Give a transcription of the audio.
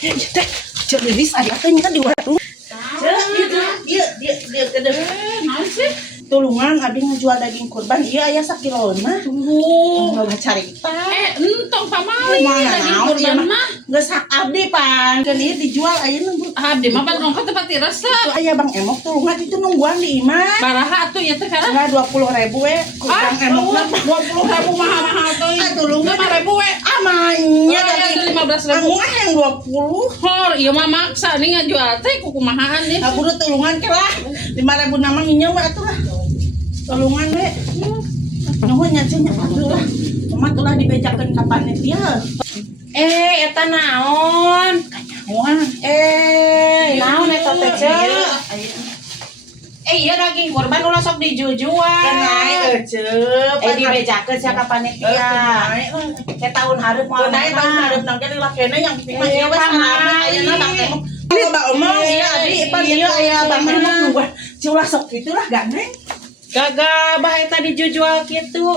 Teh, ceulis aya teh nya di warung. Dia kedeng. Tulungan abdi ngajual daging kurban ieu aya sakilon mah. Enggak carita. Entong pamali daging kurban mah. Geus hak abdi pan. Keun ieu dijual ayeuna Bu. Abdi mah pan ongkos tempat tirasa. Itu aya Bang Emok tulungan itu nungguan di imah. Baraha atuh ieu teh karena. Enggak 20.000 we. Bang Emok mah 20.000 mahal-mahal teh. tulungan 5.000 we. amanya Daging 15.000. Anggung yang 20. Hor, ieu mah maksa nih ngajual teh ku kumahaan nih. Aku udah tulungan ke lah 5.000 nama nginyau mah atuh lah. Tulungan we. Nuhun nya cenah atuh lah. Mama tuh lah dibejakeun ka panitia. Eta naon? Wah, Naon eta teh, Cek? Iya daging kurban ulah sok dijujuan. kenai eceup. Dibejakeun sia ka panitia. Ke tahun hareup moal Kenai tahun hareup nang kene lah kene yang penting mah ieu we Tamai. sarana ayeuna Bang Emok. Ini Bang Omong ieu abdi pan ieu aya Bang Emok nungguan. Ciulah sok kitulah gandeng. Gagah bah eta dijujual kitu.